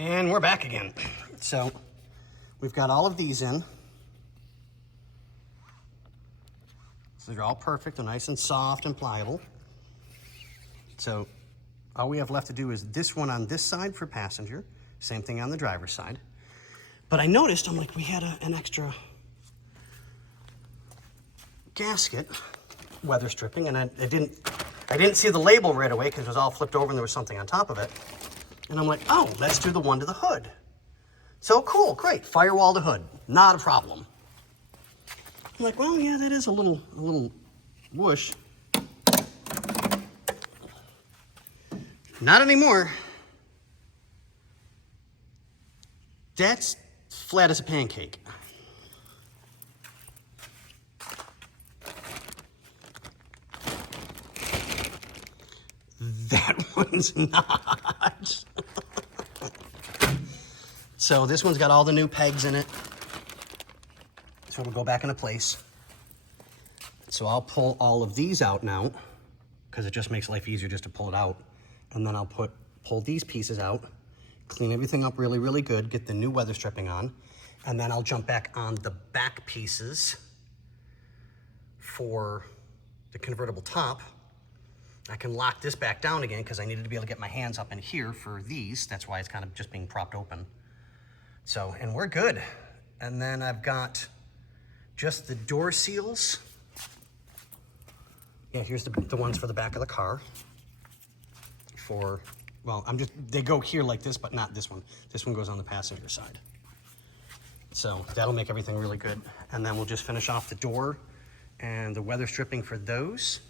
And we're back again. So we've got all of these in. So they're all perfect. They're nice and soft and pliable. So all we have left to do is this one on this side for passenger. Same thing on the driver's side. But I noticed, I'm like, we had an extra gasket, weather stripping, and I didn't see the label right away because it was all flipped over and there was something on top of it. And I'm like, oh, let's do the one to the hood. So cool, great, firewall to hood, not a problem. I'm like, well, yeah, that is a little whoosh. Not anymore. That's flat as a pancake. That one's not. So this one's got all the new pegs in it. So it'll go back into place. So I'll pull all of these out now because it just makes life easier just to pull it out. And then I'll pull these pieces out, clean everything up really, really good, get the new weather stripping on, and then I'll jump back on the back pieces for the convertible top. I can lock this back down again because I needed to be able to get my hands up in here for these. That's why it's kind of just being propped open. So, and we're good. And then I've got just the door seals. Yeah, here's the ones for the back of the car. Well, they go here like this, but not this one. This one goes on the passenger side. So that'll make everything really good. And then we'll just finish off the door and the weather stripping for those.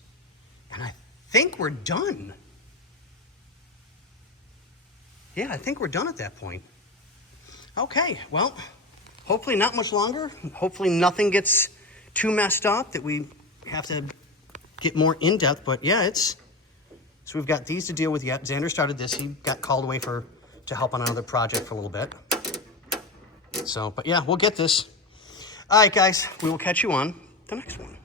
And I think we're done. Yeah, I think we're done at that point. Okay, well, hopefully not much longer. Hopefully nothing gets too messed up that we have to get more in depth, but yeah, so we've got these to deal with yet. Xander started this. He got called away to help on another project for a little bit. So, but yeah, we'll get this. All right, guys, we will catch you on the next one.